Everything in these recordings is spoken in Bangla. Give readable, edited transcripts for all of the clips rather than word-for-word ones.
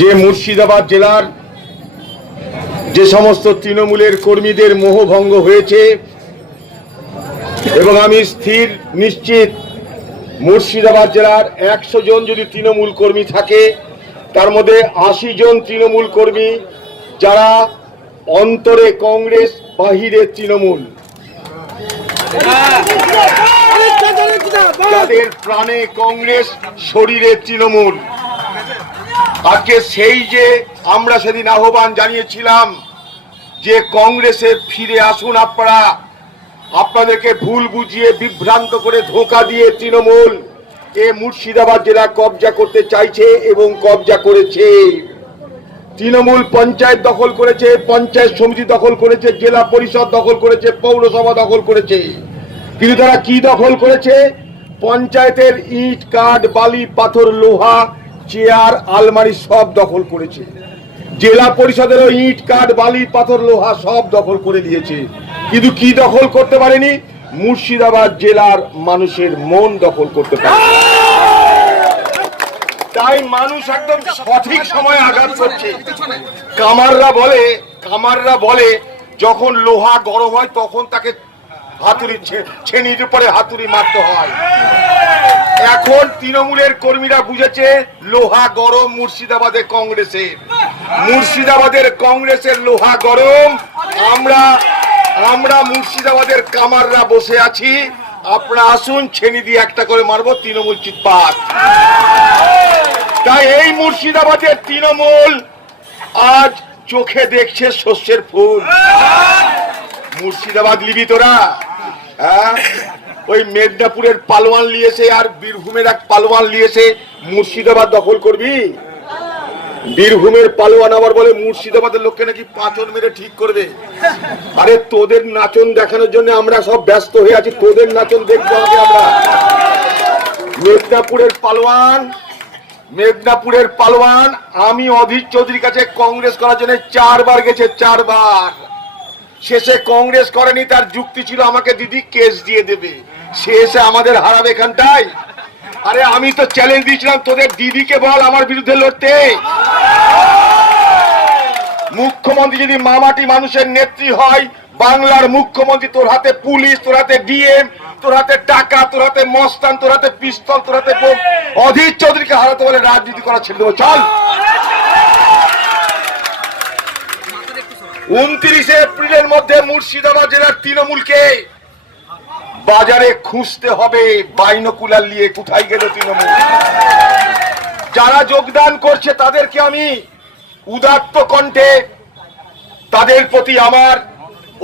যে মুর্শিদাবাদ জেলার যে সমস্ত তৃণমূলের কর্মীদের মোহভঙ্গ হয়েছে এবং আমি স্থির নিশ্চিত মুর্শিদাবাদ জেলার 100 জন যদি তৃণমূল কর্মী থাকে তার মধ্যে 80 জন তৃণমূল কর্মী যারা অন্তরে কংগ্রেস, বাহিরে তৃণমূল, যাদের প্রাণে কংগ্রেস, শরীরে তৃণমূল। আজকে সেই যে আমরা সেদিন আহ্বান জানিয়েছিলাম যে কংগ্রেসে ফিরে আসুন আপনারা, আপনাদেরকে ভুল বুঝিয়ে বিভ্রান্ত করে ধোঁকা দিয়ে তৃণমূল এ মুর্শিদাবাদ জেলা কবজা করতে চাইছে এবং কবজা করেছে। তৃণমূল পঞ্চায়েত দখল করেছে, পঞ্চায়েত সমিতি দখল করেছে, জেলা পরিষদ দখল করেছে, পৌরসভা দখল করেছে। কিন্তু তারা কি দখল করেছে? পঞ্চায়েতের ইট, কাঠ, বালি, পাথর, লোহা, চেয়ার, আলমারি সব দখল করেছে। জেলা পরিষদেরও ইট, কাঠ, বালি, পাথর, লোহা সব দখল করে দিয়েছে। কিন্তু কি দখল করতে পারেনি? মুর্শিদাবাদ জেলার মানুষের মন দখল করতে পারে। তাই মানুষ একদম সঠিক সময়ে আঘাত করছে। কামাররা বলে যখন লোহা গরম হয় তখন তাকে হাতুড়ি ছেনির উপরে হাতুড়ি মারতে হয়। এখন তৃণমূলের কর্মীরা বুঝেছে লোহা গরম মুর্শিদাবাদের কংগ্রেসের লোহা গরম। আমরা মুর্শিদাবাদের কামাররা বসে আছি, আপনারা আসুন, ছেনি দিয়ে একটা করে মারবো, তৃণমূল চিৎপাত। তাই এই মুর্শিদাবাদের তৃণমূল আজ চোখে দেখছে শস্যের ফুল। মুর্শিদাবাদ লিবি তোরা? হ্যাঁ, ওই মেদিনীপুরের পালোয়ান লিয়েছে আর বীরভূমের এক পালোয়ান লিয়েছে, মুর্শিদাবাদ দখল করবি? বীরভূমের পালোয়ান আবার বলে মুর্শিদাবাদের লোককে নাকি পাঁচন মেরে ঠিক করবে। আরে তোদের নাচন দেখানোর জন্য আমরা সব ব্যস্ত হয়ে আছি, তোদের নাচন দেখতে হবে আমরা। মেদিনীপুরের পালোয়ান আমি অধীর চৌধুরীর কাছে কংগ্রেস করার জন্য 4 বার গেছে, 4 বার। শেষে কংগ্রেস করেনি, তার যুক্তি ছিল আমাকে দিদি কেস দিয়ে দেবে, সে এসে আমাদের হারাবে এখানটায়। আরে আমি তো চ্যালেঞ্জ দিয়েছিলাম তোদের দিদিকে বল আমার বিরুদ্ধে লড়তে। মুখ্যমন্ত্রী যদি মামাটি মানুষের নেত্রী হয়, বাংলার মুখ্যমন্ত্রী, তোর হাতে পুলিশ, তোর হাতে ডিএম, তোর হাতে টাকা, তোর হাতে মস্তান, তোর হাতে পিস্তল, তোর হাতে বোম। অধীর চৌধুরীকে হারাতে বলে রাজনীতি করা ছেড়ে দেবো, চল। 29 এপ্রিলের মধ্যে মুর্শিদাবাদ জেলার তৃণমূলকে বাজারে খুঁজতে হবে, বাইনোকুলার নিয়ে কোথায় গেল তৃণমূল। যারা যোগদান করছে তাদেরকে আমি উদাত্ত কণ্ঠে তাদের প্রতি আমার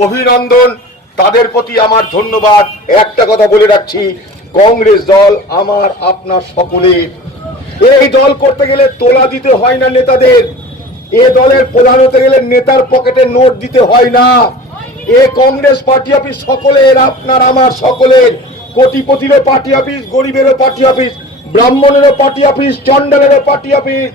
অভিনন্দন, তাদের প্রতি আমার ধন্যবাদ। একটা কথা বলে রাখছি, কংগ্রেস দল আমার আপনার সকলের। এই দল করতে গেলে তোলা দিতে হয় না নেতাদের, এ দলের প্রধান হতে গেলে নেতার পকেটে নোট দিতে হয় না। এ কংগ্রেস পার্টি অফিস সকলের, আপনার আমার সকলের। কোটিপতিরও পার্টি অফিস, গরিবেরও পার্টি অফিস, ব্রাহ্মণেরও পার্টি অফিস, চন্ডালেরও পার্টি অফিস,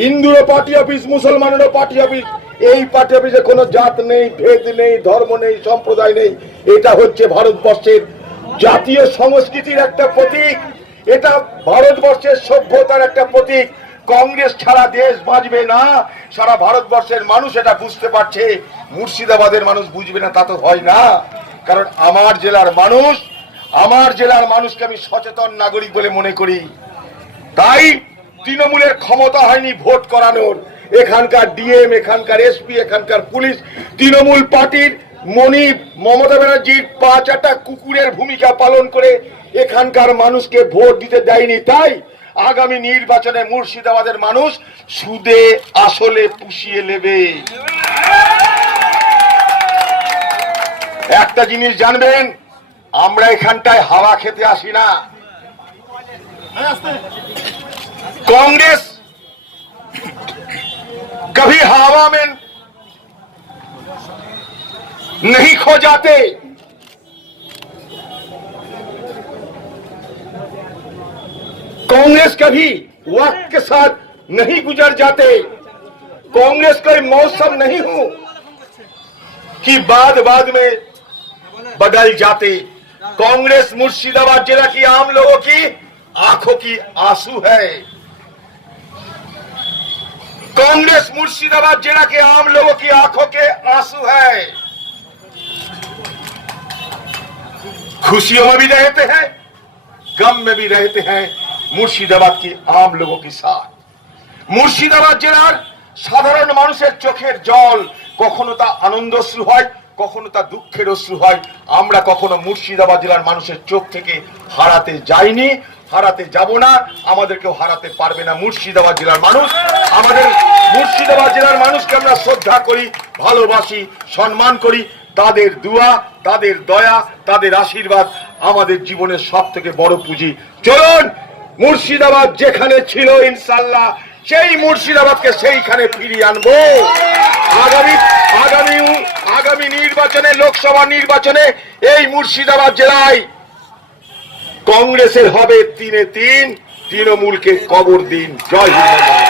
হিন্দুরও পার্টি অফিস, মুসলমানেরও পার্টি অফিস। এই পার্টি অফিসে কোনো জাত নেই, ভেদ নেই, ধর্ম নেই, সম্প্রদায় নেই। এটা হচ্ছে ভারতবর্ষের জাতীয় সংস্কৃতির একটা প্রতীক, এটা ভারতবর্ষের সভ্যতার একটা প্রতীক। কংগ্রেস ছাড়া দেশ বাঁচবে না, সারা ভারতবর্ষের মানুষ এটা বুঝতে পারছে। মুর্শিদাবাদের মানুষ বুঝবে না তা তো হয় না, কারণ আমার জেলার মানুষকে আমি সচেতন নাগরিক বলে মনে করি। তাই তৃণমূলের ক্ষমতা হয়নি ভোট করানোর। এখানকার ডিএম, এখানকার এসপি, এখানকার পুলিশ তৃণমূল পার্টির মনিব মমতা ব্যানার্জির 5-8টা কুকুরের ভূমিকা পালন করে এখানকার মানুষকে ভোট দিতে দেয়নি। তাই আগামী নির্বাচনে মুর্শিদাবাদের মানুষ সুদে আসলে পুষিয়ে নেবে। একটা জিনিস জানবেন, আমরা এখানটায় হাওয়া খেতে আসি না। कांग्रेस कभी हवा में नहीं खो जाते, कांग्रेस कभी वक्त के साथ नहीं गुजर जाते। कांग्रेस कोई मौसम नहीं हो कि बाद में बदल जाते। कांग्रेस मुर्शिदाबाद जिला की आम लोगों की आंखों की आंसू है। कांग्रेस मुर्शिदाबाद जिला के आम लोगों की आंखों के आंसू है, खुशियों में भी रहते हैं, गम में भी रहते हैं, मुर्शिदाबाद की आम लोगों के साथ। मुर्शिदाबाद জেলার সাধারণ মানুষের চোখের জল কখনো তা আনন্দশ্রু হয়, কখনো তা দুঃখের অশ্রু হয়। আমরা কখনো মুর্শিদাবাদ জেলার মানুষের চোখ থেকে হারাতে যাইনি, হারাতে যাব না, আমাদেরকেও হারাতে পারবে না মুর্শিদাবাদ জেলার মানুষ। আমাদের মুর্শিদাবাদ জেলার মানুষকে আমরা শ্রদ্ধা করি, ভালোবাসি, সম্মান করি। তাদের দুয়া, তাদের দয়া, তাদের আশীর্বাদ আমাদের জীবনের সব থেকে বড় পুঁজি। চলুন মুর্শিদাবাদ যেখানে ছিল ইনশাআল্লাহ সেই মুর্শিদাবাদকে সেইখানে ফিরিয়ে আনবো। আগামী নির্বাচনে, লোকসভা নির্বাচনে এই মুর্শিদাবাদ জেলায় কংগ্রেসের হবে 3-3, তৃণমূলকে কবর দিন। জয় হিন্দ।